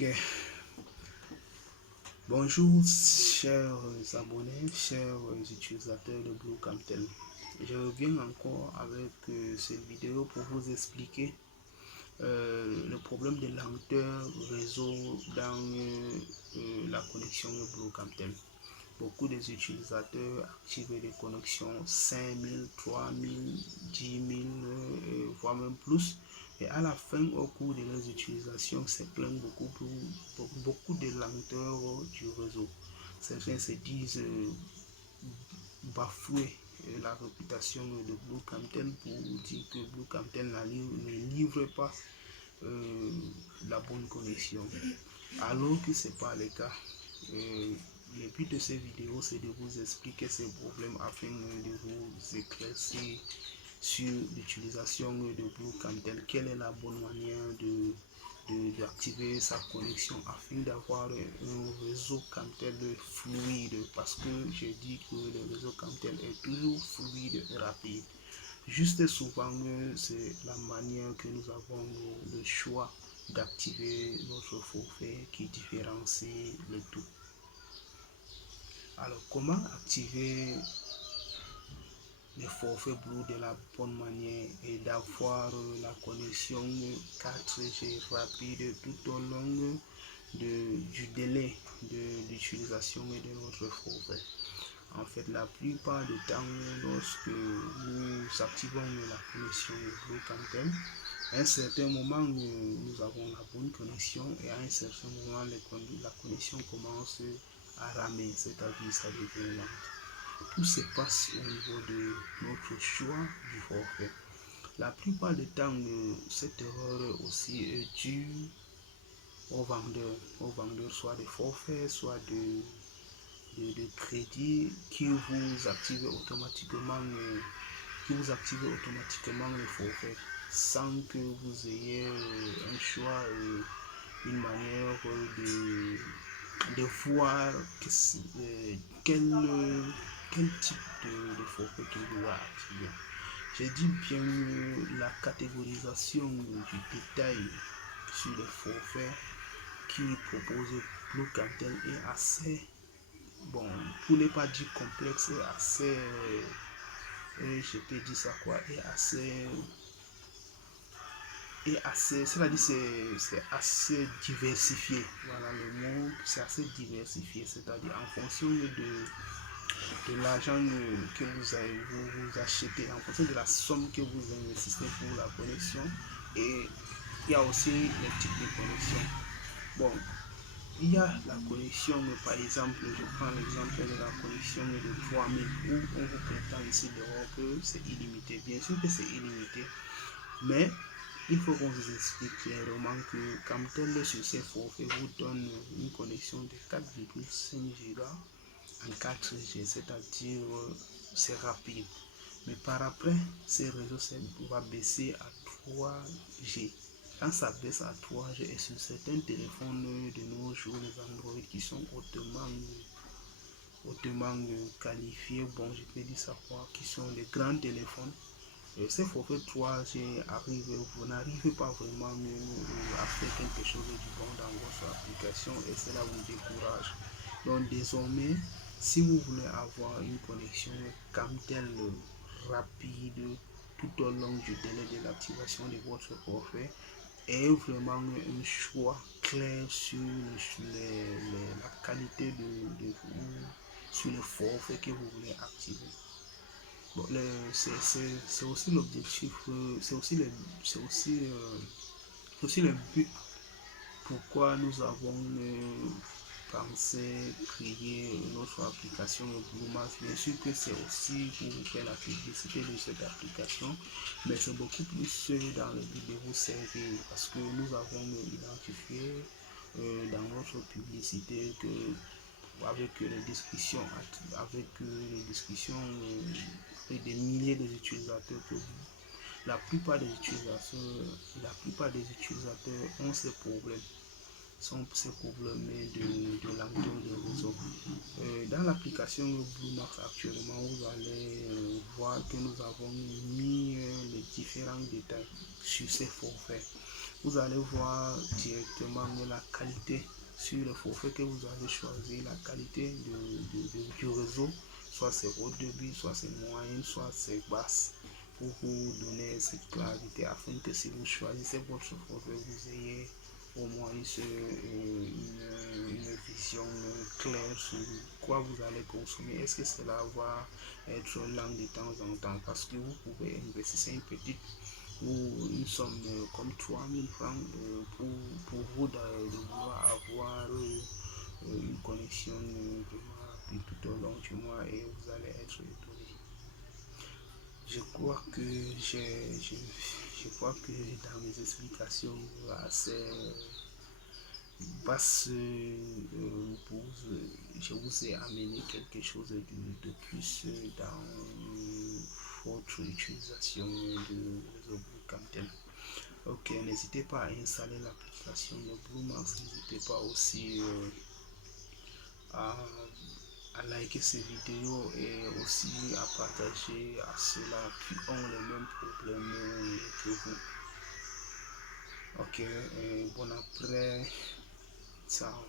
Ok. Bonjour chers abonnés, chers utilisateurs de Blue Camtel. Je reviens encore avec cette vidéo pour vous expliquer le problème de lenteur réseau dans la connexion Blue Camtel. Beaucoup des utilisateurs activent des connexions 5000, 3000, 10 000, voire même plus. Et à la fin, au cours de leurs utilisations, se plaignent beaucoup de lenteur du réseau. Certains se disent bafouer la réputation de Blue Camtel pour dire que Blue Camtel ne livre pas la bonne connexion. Alors que ce n'est pas le cas. Le but de cette vidéo, c'est de vous expliquer ces problèmes afin de vous éclaircir sur l'utilisation de Blue Camtel. Quelle est la bonne manière d'activer sa connexion afin d'avoir un réseau Camtel fluide, parce que je dis que le réseau Camtel est toujours fluide et rapide. Juste souvent, c'est la manière que nous avons le choix d'activer notre forfait qui différencie le tout. Alors, comment activer le forfait Blue de la bonne manière et d'avoir la connexion 4G rapide tout au long du délai d'utilisation de notre forfait? En fait, la plupart du temps, lorsque nous activons la connexion Blue Camtel, à un certain moment, nous avons la bonne connexion et à un certain moment, la connexion commence à ramer, c'est-à-dire ça devient lent. Tout se passe au niveau de notre choix du forfait. La plupart du temps, cette erreur aussi est due aux vendeurs soit de forfait, soit de crédit qui vous active automatiquement le forfait sans que vous ayez un choix, une manière de voir quel type de forfait que vous a activé. Je dis bien la catégorisation du détail sur les forfaits qui propose Blue Camtel est assez, bon, pour ne pas dire complexe, assez, je peux dire ça quoi, est assez, c'est-à-dire c'est assez diversifié. Voilà le mot, c'est assez diversifié, c'est-à-dire en fonction de l'argent que vous achetez, en fonction de la somme que vous investissez pour la connexion, et il y a aussi les types de connexion. Bon, il y a la connexion, par exemple, je prends l'exemple de la connexion de 3000 où on vous prétend ici dehors que c'est illimité. Bien sûr que c'est illimité, mais il faut qu'on vous explique clairement que Camtel sur ces forfaits vous donne une connexion de 4,5 Go en 4G, c'est-à-dire c'est rapide. Mais par après, ces réseaux va baisser à 3G. Quand ça baisse à 3G et sur certains téléphones de nos jours, les Android qui sont hautement qualifiés, bon je peux dire ça quoi, qui sont des grands téléphones, ces forfaits 3G arrivent, vous n'arrivez pas vraiment à faire quelque chose du bon dans votre application et cela vous décourage. Donc désormais, si vous voulez avoir une connexion Camtel rapide tout au long du délai de l'activation de votre forfait, et vraiment un choix clair sur la qualité sur le forfait que vous voulez activer. Bon, c'est aussi l'objectif, c'est aussi le but pourquoi nous avons pensé créer notre application Bluemax. Bien sûr que c'est aussi pour vous faire la publicité de cette application, mais c'est beaucoup plus dans le but de vous servir, parce que nous avons identifié dans notre publicité que avec les discussions et des milliers d'utilisateurs que la plupart des utilisateurs ont ces problèmes. sont ces problèmes de lenteur de réseau. Dans l'application Bluemax actuellement, vous allez voir que nous avons mis les différents détails sur ces forfaits. Vous allez voir directement la qualité sur le forfait que vous avez choisi, la qualité du réseau, soit c'est haut débit, soit c'est moyen, soit c'est basse, pour vous donner cette clarité afin que si vous choisissez votre forfait, vous ayez au moins une vision claire sur quoi vous allez consommer. Est-ce que cela va être lent de temps en temps, parce que vous pouvez investir une petite ou une somme comme 3000 francs pour vous de vouloir avoir une connexion vraiment rapide tout au long du mois et vous allez être étonné. Je crois que dans mes explications assez basses, je vous ai amené quelque chose de plus dans votre utilisation de réseau Bluecantel. Ok, n'hésitez pas à installer l'application de Bluemax, n'hésitez pas aussi à liker ces vidéos et aussi à partager à ceux-là qui ont les mêmes problèmes que vous. Ok, bon après, ciao.